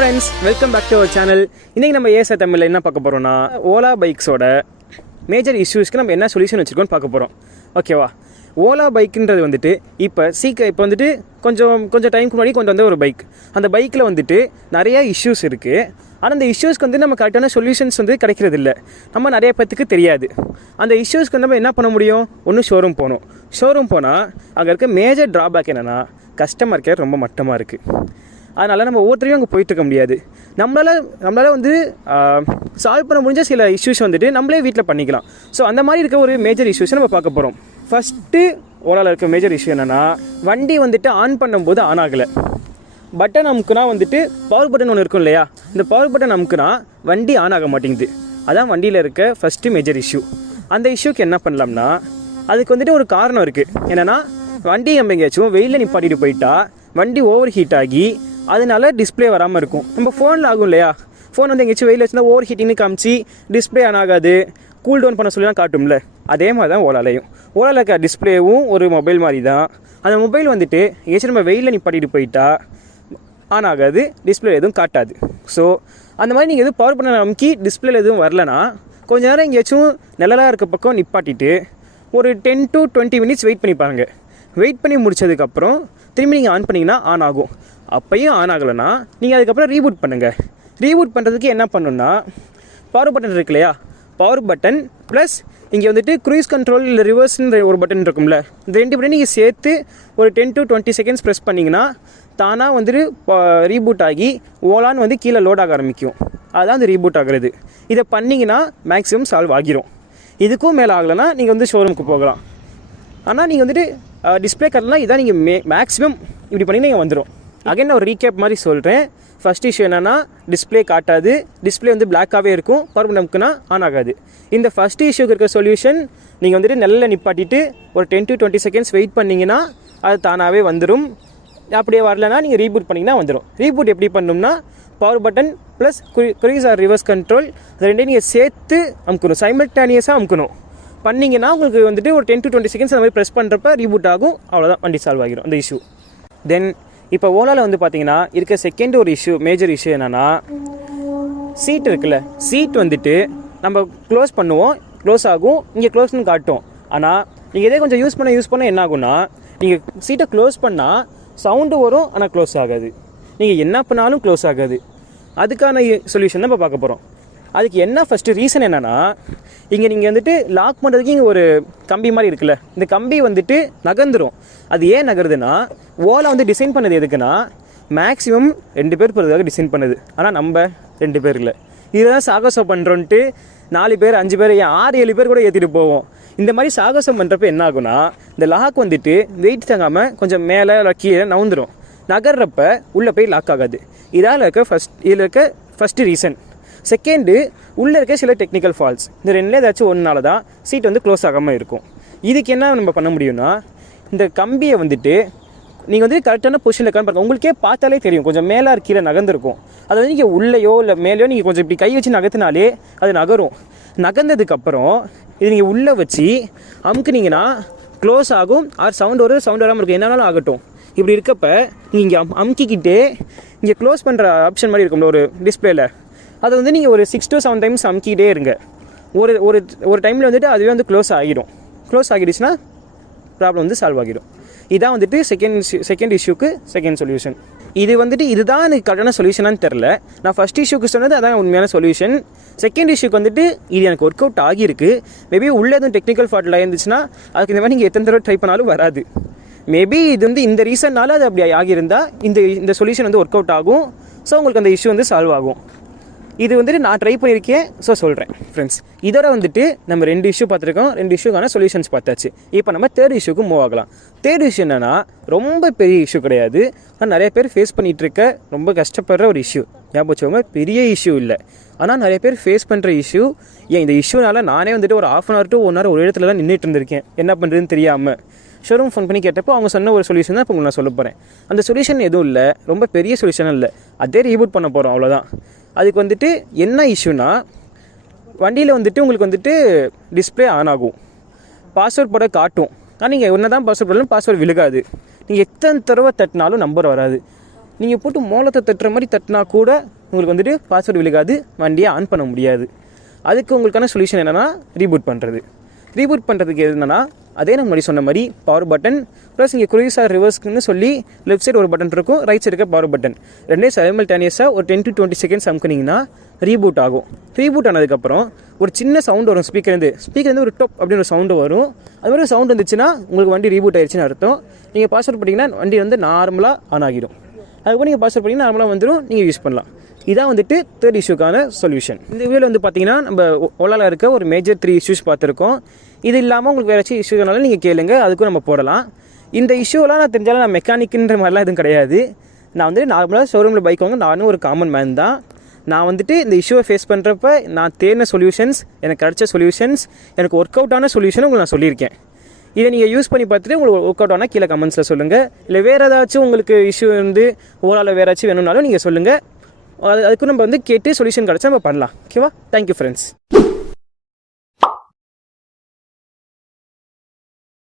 Friends, welcome back to our channel. இன்றைக்கி நம்ம ஏசா தமிழில் என்ன பார்க்க போகிறோம்னா, ஓலா பைக்ஸோட மேஜர் இஷ்யூஸ்க்கு நம்ம என்ன சொல்யூஷன் வச்சுருக்கோன்னு பார்க்க போகிறோம். ஓகேவா? ஓலா பைக்குன்றது வந்துட்டு இப்போ வந்துட்டு கொஞ்சம் டைமுக்கு முன்னாடி கொண்டு வந்த ஒரு பைக். அந்த பைக்கில் வந்துட்டு நிறையா இஷ்யூஸ் இருக்குது. ஆனால் அந்த இஷ்யூஸ்க்கு வந்து நம்ம கரெக்டான சொல்யூஷன்ஸ் வந்து கிடைக்கிறது இல்லை. நம்ம நிறைய பேத்துக்கு தெரியாது. அந்த இஷ்யூஸ்க்கு வந்து நம்ம என்ன பண்ண முடியும்? ஒன்று ஷோரூம் போகணும். ஷோரூம் போனால் அங்கே இருக்க மேஜர் ட்ராபேக் என்னென்னா, கஸ்டமர் கேர் ரொம்ப மட்டமாக இருக்குது. அதனால் நம்ம ஒவ்வொருத்தரையும் அங்கே போயிட்டுருக்க முடியாது. நம்மளால் வந்து சால்வ் பண்ண முடிஞ்ச சில இஷ்யூஸ் வந்துட்டு நம்மளே வீட்டில் பண்ணிக்கலாம். ஸோ அந்த மாதிரி இருக்க ஒரு மேஜர் இஷ்யூஸை நம்ம பார்க்க போகிறோம். ஃபஸ்ட்டு ஓலாவில் இருக்க மேஜர் இஷ்யூ என்னென்னா, வண்டி வந்துட்டு ஆன் பண்ணும்போது ஆன் ஆகலை. பட்டன் அமுக்குனா வந்துட்டு பவர் பட்டன் ஒன்று இருக்கும் இல்லையா, இந்த பவர் பட்டன் அமுக்குனா வண்டி ஆன் ஆக மாட்டேங்குது. அதான் வண்டியில் இருக்க ஃபஸ்ட்டு மேஜர் இஷ்யூ. அந்த இஷ்யூக்கு என்ன பண்ணலாம்னா, அதுக்கு வந்துட்டு ஒரு காரணம் இருக்குது. என்னென்னா, வண்டி நம்ம எங்கேயாச்சும் வெயிலில் நிப்பாட்டிட்டு போயிட்டா வண்டி ஓவர் ஹீட் ஆகி அதனால டிஸ்பிளே வராமல் இருக்கும். நம்ம ஃபோனில் ஆகும் இல்லையா, ஃபோன் வந்து எங்கேயாச்சும் வெயில் வச்சுருந்தா ஓவர் ஹீட்டிங்னு காமிச்சு டிஸ்பிளே ஆன் ஆகாது, கூல் டவுன் பண்ண சொல்லலாம் காட்டும்ல. அதே மாதிரி தான் ஓலாலையும். ஓலாவில் இருக்க டிஸ்பிளேவும் ஒரு மொபைல் மாதிரி தான். அந்த மொபைல் வந்துட்டு எங்கேயாச்சும் நம்ம வெயிலில் நிப்பாட்டிட்டு போயிட்டா ஆன் ஆகாது, டிஸ்பிளே எதுவும் காட்டாது. ஸோ அந்த மாதிரி நீங்கள் எதுவும் பவர் பண்ண நமக்கு டிஸ்பிளேல எதுவும் வரலனா, கொஞ்சம் நேரம் எங்கேயாச்சும் நிழலாக இருக்க பக்கம் நிப்பாட்டிட்டு ஒரு 10 to 20 minutes வெயிட் பண்ணி பாருங்கள். வெயிட் பண்ணி முடிச்சதுக்கப்புறம் திரும்பி நீங்கள் ஆன் பண்ணிங்கன்னா ஆன் ஆகும். அப்பையும் ஆன் ஆகலைன்னா நீங்கள் அதுக்கப்புறம் ரீபூட் பண்ணுங்கள். ரீபூட் பண்ணுறதுக்கு என்ன பண்ணணுன்னா, பவர் பட்டன் இருக்கு இல்லையா, பவர் பட்டன் ப்ளஸ் இங்கே வந்துட்டு க்ரூஸ் கண்ட்ரோல் இல்லை ரிவர்ஸ்ன்ற ஒரு பட்டன் இருக்கும்ல, இந்த 2 பட்டன் நீங்கள் சேர்த்து ஒரு 10 to 20 seconds ப்ரெஸ் பண்ணிங்கன்னா தானாக வந்துட்டு ரீபூட் ஆகி ஓலான்னு வந்து கீழே லோட் ஆக ஆரம்பிக்கும். அதுதான் அந்த ரீபூட் ஆகிறது. இதை பண்ணிங்கன்னா மேக்ஸிமம் சால்வ் ஆகிரும். இதுக்கும் மேலே ஆகலைன்னா நீங்கள் வந்து ஷோரூமுக்கு போகலாம். ஆனால் நீங்கள் வந்துட்டு டிஸ்பிளே கரெக்டாக இதான் நீங்கள் மேக்ஸிமம் இப்படி பண்ணி நீங்கள் வந்துடும். அகைன் ஒரு ரீகேப் மாதிரி சொல்கிறேன். ஃபஸ்ட் இஷ்யூ என்னென்னா, டிஸ்பிளே காட்டாது, டிஸ்பிளே வந்து பிளாக்காகவே இருக்கும், பவர் நமக்குன்னா ஆன் ஆகாது. இந்த ஃபஸ்ட் இஷ்யூக்கு இருக்க சொல்யூஷன், நீங்கள் வந்துட்டு நல்ல நிப்பாட்டிட்டு ஒரு 10 to 20 seconds வெயிட் பண்ணிங்கன்னா அது தானாகவே வந்துடும். அப்படியே வரலன்னா நீங்கள் ரீபூட் பண்ணிங்கன்னா வந்துடும். ரீபூட் எப்படி பண்ணணும்னா, power button plus cruise or reverse control அது ரெண்டையும் நீங்கள் சேர்த்து அமுக்கணும், சைமல்டேனியஸாக அமுக்கணும். பண்ணிங்கன்னா உங்களுக்கு வந்துட்டு ஒரு 10 to 20 seconds அந்த மாதிரி ப்ரெஸ் பண்ணுறப்ப ரீபூட் ஆகும். அவ்வளோதான், வண்டி சால்வ் ஆகிரும் அந்த இஷ்யூ. தென் இப்போ ஓலாவில் வந்து பார்த்தீங்கன்னா இருக்க செகண்ட் ஒரு இஷ்யூ, மேஜர் இஷ்யூ என்னென்னா, சீட் இருக்குல்ல, சீட் வந்துட்டு நம்ம க்ளோஸ் பண்ணுவோம், க்ளோஸ் ஆகும், இங்கே க்ளோஸ்னு காட்டும். ஆனால் நீங்கள் இதே கொஞ்சம் யூஸ் பண்ண என்ன ஆகும்னா, நீங்கள் சீட்டை க்ளோஸ் பண்ணால் சவுண்டு வரும், ஆனால் க்ளோஸ் ஆகாது. நீங்கள் என்ன பண்ணாலும் க்ளோஸ் ஆகாது. அதுக்கான சொல்யூஷன் தான் இப்போ பார்க்க போகிறோம். அதுக்கு என்ன ஃபஸ்ட்டு ரீசன் என்னென்னா, இங்கே நீங்கள் வந்துட்டு லாக் பண்ணுறதுக்கு இங்கே ஒரு கம்பி மாதிரி இருக்குல்ல, இந்த கம்பி வந்துட்டு நகர்ந்துடும். அது ஏன் நகருதுன்னா, ஓலா வந்து டிசைன் பண்ணது எதுக்குன்னா, மேக்ஸிமம் 2 பேர் போகிறதுக்காக டிசைன் பண்ணுது. ஆனால் நம்ம 2 பேர் இல்லை. இதுதான் சாகசம் பண்ணுறோன்ட்டு 4 பேர் 5 பேர் 6 7 பேர் கூட ஏற்றிட்டு போவோம். இந்த மாதிரி சாகசம் பண்ணுறப்ப என்ன ஆகுனா, இந்த லாக் வந்துட்டு வெயிட் தாங்காமல் கொஞ்சம் மேலே கீழே நவுந்துடும். நகர்றப்ப உள்ளே போய் லாக் ஆகாது. இதில் இருக்க ஃபஸ்ட்டு ரீசன். செகண்டு, உள்ளே இருக்க சில டெக்னிக்கல் ஃபால்ட்ஸ். இந்த 2ல் ஏதாச்சும் ஒன்றால தான் சீட் வந்து க்ளோஸ் ஆகாமல் இருக்கும். இதுக்கு என்ன நம்ம பண்ண முடியும்னா, இந்த கம்பியை வந்துட்டு நீங்கள் வந்து கரெக்டான பொசிஷனில் இருக்கான்னு பாருங்கள். உங்களுக்கே பார்த்தாலே தெரியும், கொஞ்சம் மேலே கீழே நகர்ந்துருக்கும். அதை வந்து நீங்கள் உள்ளேயோ இல்லை மேலேயோ நீங்கள் கொஞ்சம் இப்படி கை வச்சு நகர்த்தினாலே அது நகரும். நகர்ந்ததுக்கப்புறம் இது நீங்கள் உள்ளே வச்சு அமுக்குனீங்கன்னா க்ளோஸ் ஆகும். சவுண்ட் வராமல் இருக்கும், என்னன்னாலும் ஆகட்டும். இப்படி இருக்கப்ப நீங்கள் இங்கே அமுக்கிக்கிட்டே இங்கே க்ளோஸ் பண்ணுற ஆப்ஷன் மாதிரி இருக்கும்ல ஒரு டிஸ்பிளேல, அதை வந்து நீங்கள் ஒரு 6 to 7 times அமுக்கிட்டே இருங்க. ஒரு டைமில் வந்துட்டு அதுவே வந்து க்ளோஸ் ஆகிடும். க்ளோஸ் ஆகிடுச்சுன்னா ப்ராப்ளம் வந்து சால்வ் ஆகிடும். இதான் வந்துட்டு செகண்ட் இஷ்யூக்கு செகண்ட் சொல்யூஷன். இதுதான் எனக்கு கரெக்டான சொல்யூஷனான்னு தெரில. நான் ஃபஸ்ட் இஷ்யூக்கு சொன்னது அதான் உண்மையான சொல்யூஷன். செகண்ட் இஷ்யூக்கு வந்துட்டு இது எனக்கு ஒர்க் அவுட் ஆகியிருக்கு. மேபி உள்ளே எதுவும் டெக்னிக்கல் ஃபால்ட்டில் இருந்துச்சுன்னா அதுக்கு இந்த மாதிரி நீங்கள் எத்தனை தடவை ட்ரை பண்ணாலும் வராது. மேபி இது வந்து இந்த ரீசன்னால அது அப்படி ஆகியிருந்தால் இந்த சொல்யூஷன் வந்து ஒர்க் அவுட் ஆகும். ஸோ உங்களுக்கு அந்த இஷ்யூ வந்து சால்வ் ஆகும். இது வந்துட்டு நான் ட்ரை பண்ணியிருக்கேன், ஸோ சொல்கிறேன் ஃப்ரெண்ட்ஸ். இதோட வந்துட்டு நம்ம 2 இஷ்யூ பார்த்துருக்கோம், 2 இஷ்யூக்கான சொல்யூஷன்ஸ் பார்த்தாச்சு. இப்போ நம்ம 3rd இஷ்யூக்கு மூவ் ஆகலாம். 3rd இஷ்யூ என்னென்னா, ரொம்ப பெரிய இஷ்யூ கிடையாது, ஆனால் நிறைய பேர் ஃபேஸ் பண்ணிகிட்டு இருக்க ரொம்ப கஷ்டப்படுற ஒரு இஷ்யூ. ஞாபகம் வச்சுக்கோங்க, பெரிய இஷ்யூ இல்லை, ஆனால் நிறைய பேர் ஃபேஸ் பண்ணுற இஷ்யூ. இந்த இஷ்யூனால நானே வந்துட்டு ஒரு 1/2 hour to 1 hour ஒரு இடத்துல தான் நின்றுட்டு இருந்திருக்கேன், என்ன பண்ணுறதுன்னு தெரியாமல். ஷோரூம் ஃபோன் பண்ணி கேட்டப்போ அவங்க சொன்ன ஒரு சொல்யூஷன் தான் இப்போ உங்களுக்கு நான் சொல்ல போகிறேன். அந்த சொல்யூஷன் எதுவும் இல்லை, ரொம்ப பெரிய சொல்யூஷனும் இல்லை, அதே ரீபூட் பண்ண போகிறோம், அவ்வளோதான். அதுக்கு வந்துட்டு என்ன இஷ்யூனா, வண்டியில் வந்துட்டு உங்களுக்கு வந்துட்டு டிஸ்பிளே ஆன் ஆகும், பாஸ்வேர்ட் போட காட்டும். ஆனால் நீங்கள் என்ன தான் பாஸ்வேர்ட் போடலாம், பாஸ்வேர்ட் விழுகாது. நீங்கள் எத்தனை தடவை தட்டினாலும் நம்பர் வராது. நீங்கள் போட்டு மோளத்தை தட்டுற மாதிரி தட்டினா கூட உங்களுக்கு வந்துட்டு பாஸ்வேர்டு விழுகாது, வண்டியை ஆன் பண்ண முடியாது. அதுக்கு உங்களுக்கான சொல்யூஷன் என்னென்னா ரீபூட் பண்ணுறது. ரீபூட் பண்ணுறதுக்கு என்னென்னா அதே நம்ம முன்னாடி சொன்ன மாதிரி பவர் பட்டன் ப்ளஸ் இங்கே க்ரூஸ் ஆர் ரிவர்ஸ்க்குன்னு சொல்லி லெஃப்ட் சைடு ஒரு பட்டன் இருக்கும், ரைட் சைடு இருக்க பவர் பட்டன் ரெண்டே சைமல்டேனியஸாக ஒரு 10 to 20 செகண்ட்ஸ் அமுக்குனிங்கன்னா ரீபூட் ஆகும். ரீபூட் ஆனதுக்கப்புறம் ஒரு சின்ன சவுண்டு வரும் ஸ்பீக்கர்லேருந்து ஒரு டொப் அப்படின்னு ஒரு சவுண்டு வரும். அது மாதிரி சவுண்ட் வந்துச்சுன்னா உங்களுக்கு வண்டி ரீபூட் ஆயிடுச்சுன்னு அர்த்தம். நீங்கள் பாஸ்வேர்ட் பண்ணிங்கன்னா வண்டி வந்து நார்மலாக ஆன் ஆகிடும். அதுக்கப்புறம் நீங்கள் பாஸ்வேர்ட் பண்ணிங்கன்னா நார்மலாக வந்துடும், நீங்கள் யூஸ் பண்ணலாம். இதான் வந்துட்டு தேர்ட் இஷ்யூக்கான சொல்யூஷன். இந்த வீடியோவில் வந்து பார்த்தீங்கன்னா நம்ம ஓலாவில் இருக்க ஒரு மேஜர் 3 இஷ்யூஸ் பார்த்துருக்கோம். இது இல்லாமல் உங்களுக்கு வேறு ஏதாச்சும் இஷ்யூனாலும் நீங்கள் கேளுங்க, அதுக்கும் நம்ம போடலாம். இந்த இஷ்யூலாம் நான் தெரிஞ்சாலும் நான் மெக்கானிக்குன்ற மாதிரிலாம் எதுவும் கிடையாது. நான் வந்து நார்மலாக ஷோரூமில் பைக் வாங்க நானும் ஒரு காமன் மேன் தான். நான் வந்துட்டு இந்த இஷ்யூவை ஃபேஸ் பண்ணுறப்ப நான் தேடின சொல்யூஷன்ஸ், எனக்கு கிடச்ச சொல்யூஷன்ஸ், எனக்கு ஒர்க் அவுட் ஆன சொல்யூஷன் உங்களுக்கு நான் சொல்லியிருக்கேன். இதை நீங்கள் யூஸ் பண்ணி பார்த்துட்டு உங்களுக்கு ஒர்க் அவுட் ஆனால் கீழே கமெண்ட்ஸில் சொல்லுங்கள். இல்லை வேறு ஏதாச்சும் உங்களுக்கு இஷ்யூ வந்து ஓலாவில் வேறு ஏதாச்சும் வேணும்னாலும் நீங்கள் சொல்லுங்கள். அதுக்கு நம்ம வந்து கேட்டு சொல்யூஷன் கிடச்சா நம்ம பண்ணலாம். ஓகேவா? Thank you friends.